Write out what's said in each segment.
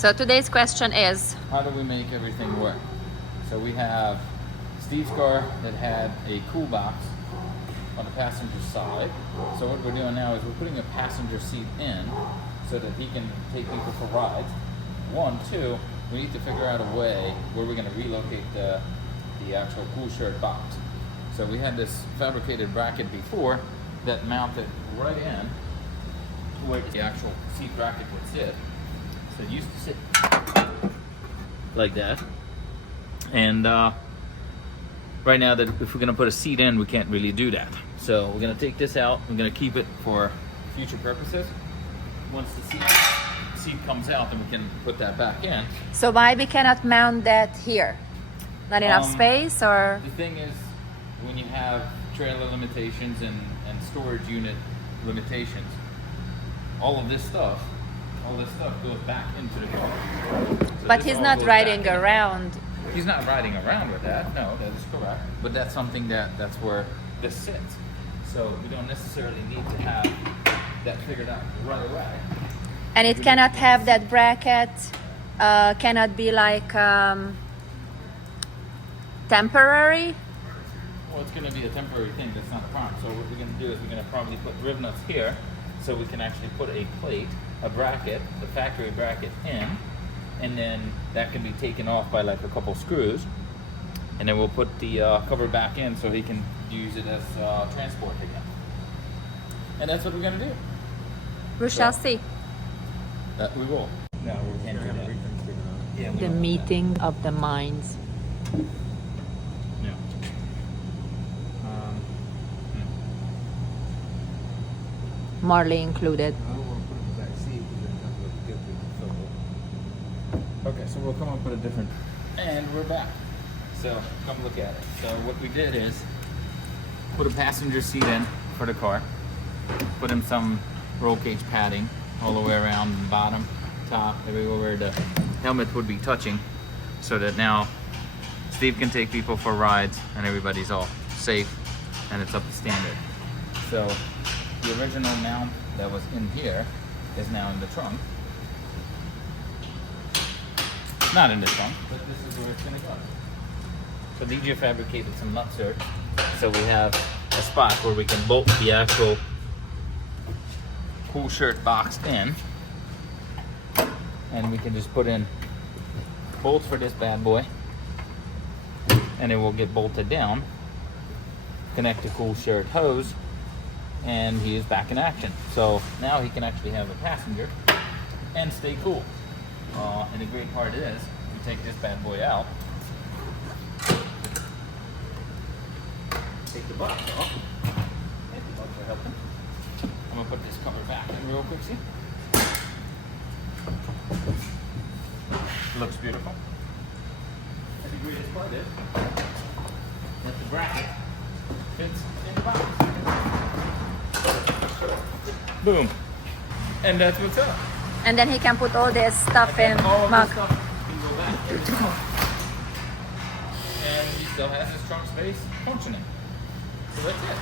So today's question is, how do we make everything work? So we have Steve's car that had a cool box on the passenger side. So what we're doing now is we're putting a passenger seat in so that he can take people for rides. One, two, we need to figure out a way where we're going to relocate the actual Coolshirt box. So we had this fabricated bracket before that mounted right in where the actual seat bracket would sit. So it used to sit like that. And right now, that if we're going to put a seat in, we can't really do that. So we're going to take this out. We're going to keep it for future purposes. Once the seat comes out, then we can put that back in. so why we cannot mount that here? Not enough space, or? The thing is, when you have trailer limitations and storage unit limitations, all this stuff goes back into the car. So But he's not riding around. He's not riding around with that. No, that is correct. But that's something that's where this sits. So we don't necessarily need to have that figured out right away. And it cannot have that bracket, cannot be like temporary. Well, it's going to be a temporary thing. That's not a problem. So what we're going to do is we're going to probably put rib nuts here, so we can actually put a plate, a bracket, the factory bracket in, and then that can be taken off by like a couple screws, and then we'll put the cover back in so he can use it as transport again. And that's what we're going to do. We shall see. We will. No, we can't do that. Yeah, The meeting of the minds. No. Marley included. Okay, so we'll come up with a different, and we're back. So come look at it. So what we did is put a passenger seat in for the car, put in some roll cage padding all the way around the bottom, top, everywhere where the helmet would be touching, so that now Steve can take people for rides and everybody's all safe and it's up to standard. So the original mount that was in here is now in the trunk. Not in the trunk, but this is where it's going to go. So DJ fabricated some nuts here, so we have a spot where we can bolt the actual Coolshirt box in, and we can just put in bolts for this bad boy, and it will get bolted down, connect the Coolshirt hose, and he is back in action. So now he can actually have a passenger and stay cool. And the great part is, we take this bad boy out, take the box off. Thank you, for helping. I'm gonna put this cover back in real quick, see? Looks beautiful. And the greatest part is that the bracket fits in the box. Boom. And that's what's up. And then he can put all this stuff in. All of Mark. this stuff can go back. And he still has his trunk space functioning. So that's it.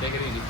Take it easy.